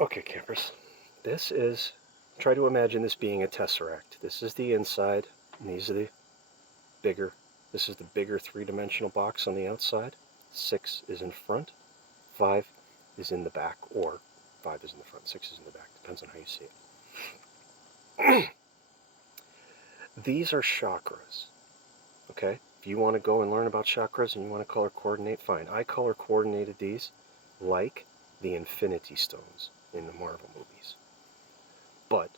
Okay, campers. Try to imagine this being a tesseract. This is the inside, and these are the bigger. This is the bigger three-dimensional box on the outside. 6 is in front, 5 is in the back, or 5 is in the front, 6 is in the back. Depends on how you see it. These are chakras, okay? If you want to go and learn about chakras and you want to color coordinate, fine. I color coordinated these like the Infinity Stones in the Marvel movies. But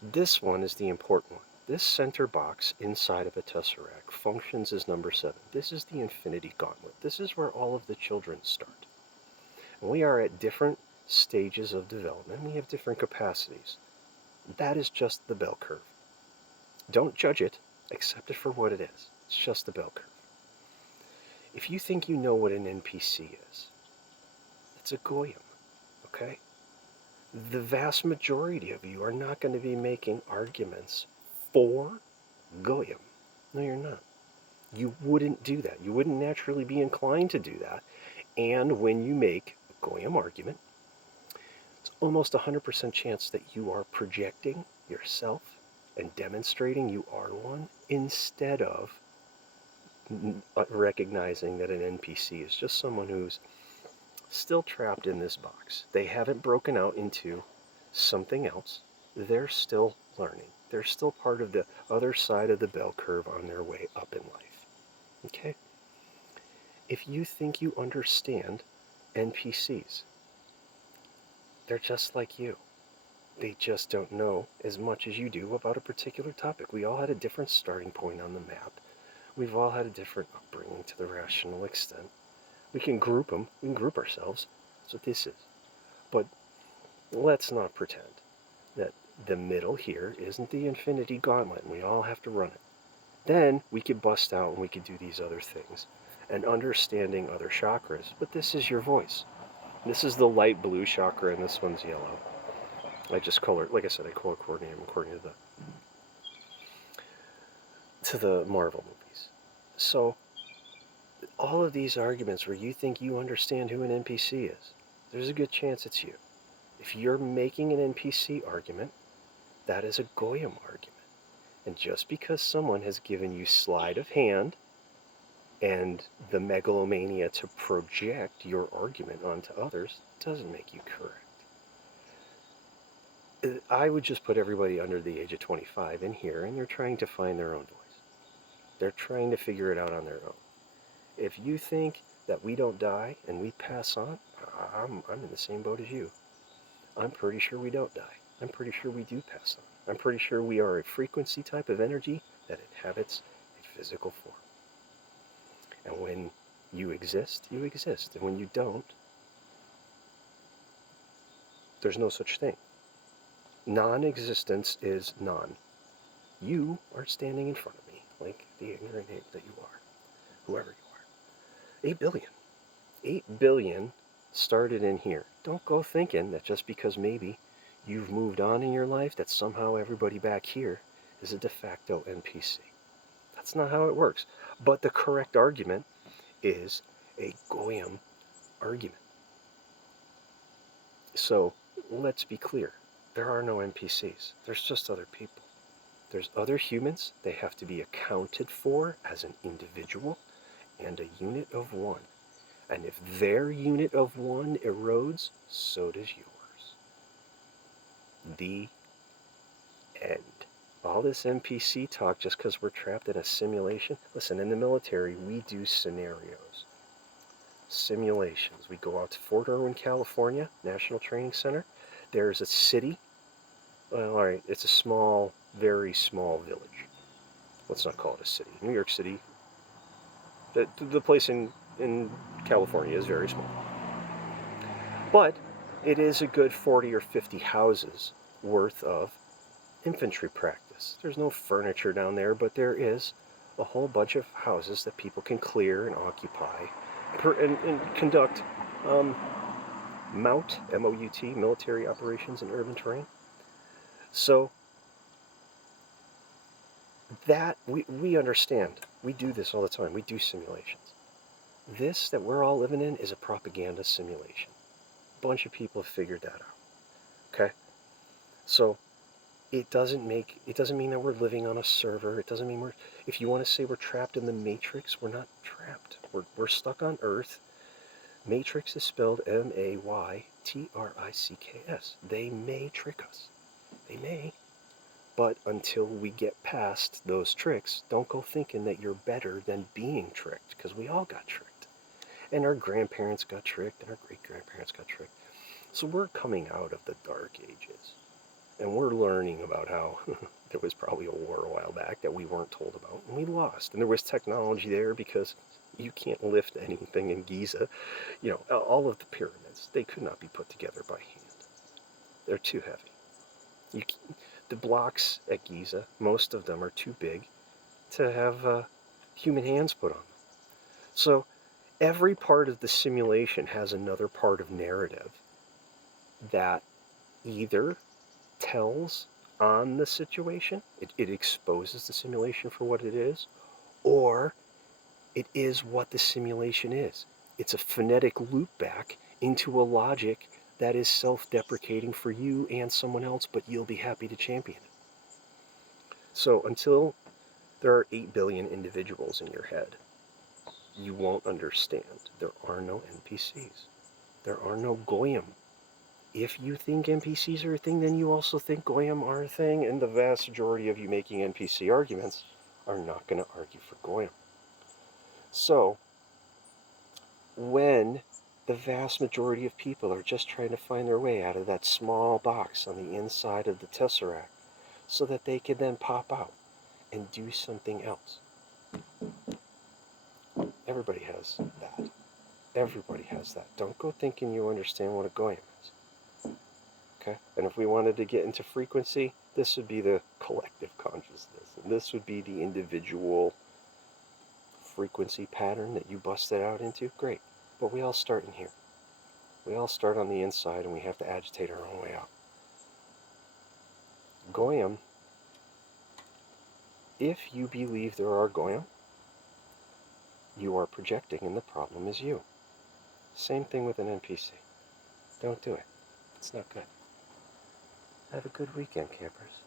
this one is the important one. This center box inside of a tesseract functions as number 7. This is the Infinity Gauntlet. This is where all of the children start. And we are at different stages of development. We have different capacities. That is just the bell curve. Don't judge it. Accept it for what it is. It's just the bell curve. If you think you know what an NPC is, it's a Goyim, okay? The vast majority of you are not going to be making arguments for Goyim. No, you're not. You wouldn't do that. You wouldn't naturally be inclined to do that. And when you make a Goyim argument, it's almost 100% chance that you are projecting yourself and demonstrating you are one instead of recognizing that an NPC is just someone who's still trapped in this box. They haven't broken out into something else. They're still learning. They're still part of the other side of the bell curve on their way up in life. Okay? If you think you understand NPCs, they're just like you. They just don't know as much as you do about a particular topic. We all had a different starting point on the map. We've all had a different upbringing to the rational extent. We can group them. We can group ourselves. That's what this is. But let's not pretend that the middle here isn't the Infinity Gauntlet and we all have to run it. Then we could bust out and we could do these other things and understanding other chakras. But this is your voice. This is the light blue chakra and this one's yellow. I just color, like I said, I color coordinate them according to the Marvel movies. So all of these arguments where you think you understand who an NPC is, there's a good chance it's you. If you're making an NPC argument, that is a Goyim argument. And just because someone has given you sleight of hand and the megalomania to project your argument onto others doesn't make you correct. I would just put everybody under the age of 25 in here, and they're trying to find their own voice. They're trying to figure it out on their own. If you think that we don't die and we pass on, I'm in the same boat as you. I'm pretty sure we don't die. I'm pretty sure we do pass on. I'm pretty sure we are a frequency type of energy that inhabits a physical form. And when you exist, you exist. And when you don't, there's no such thing. Non-existence is non. You are standing in front of me, like the ignorant ape that you are, whoever you are. 8 billion. 8 billion started in here. Don't go thinking that just because maybe you've moved on in your life that somehow everybody back here is a de facto NPC. That's not how it works. But the correct argument is a Goyim argument. So let's be clear. There are no NPCs. There's just other people. There's other humans. They have to be accounted for as an individual and a unit of one. And if their unit of one erodes, so does yours. The end. All this NPC talk just because we're trapped in a simulation. Listen, in the military, we do scenarios. Simulations. We go out to Fort Irwin, California, National Training Center. There's a city. Well, all right, it's a small, very small village. Let's not call it a city. New York City. The place in California is very small. But it is a good 40 or 50 houses worth of infantry practice. There's no furniture down there, but there is a whole bunch of houses that people can clear and occupy and conduct MOUT, M-O-U-T, military operations in urban terrain. So that we understand. We do this all the time. We do simulations. This that we're all living in is a propaganda simulation. bunch of people have figured that out. Okay? So it doesn't mean that we're living on a server. It doesn't mean if you want to say we're trapped in the Matrix, we're not trapped. We're stuck on Earth. Matrix is spelled Maytricks. They may trick us. They may. But until we get past those tricks, don't go thinking that you're better than being tricked, because we all got tricked. And our grandparents got tricked, and our great-grandparents got tricked. So we're coming out of the dark ages. And we're learning about how there was probably a war a while back that we weren't told about, and we lost. And there was technology there because you can't lift anything in Giza. All of the pyramids, they could not be put together by hand. They're too heavy. The blocks at Giza, most of them are too big to have human hands put on them. So every part of the simulation has another part of narrative that either tells on the situation, it exposes the simulation for what it is, or it is what the simulation is. It's a phonetic loopback into a logic that is self-deprecating for you and someone else, but you'll be happy to champion it. So until there are 8 billion individuals in your head, you won't understand. There are no NPCs. There are no Goyim. If you think NPCs are a thing, then you also think Goyim are a thing, and the vast majority of you making NPC arguments are not going to argue for Goyim. So, when the vast majority of people are just trying to find their way out of that small box on the inside of the Tesseract so that they can then pop out and do something else. Everybody has that. Everybody has that. Don't go thinking you understand what a Goyim is. Okay? And if we wanted to get into frequency, this would be the collective consciousness. And this would be the individual frequency pattern that you busted out into. Great. But we all start in here. We all start on the inside, and we have to agitate our own way out. Goyim, if you believe there are Goyim, you are projecting, and the problem is you. Same thing with an NPC. Don't do it. It's not good. Have a good weekend, campers.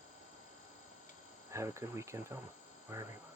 Have a good weekend, Velma, wherever you are.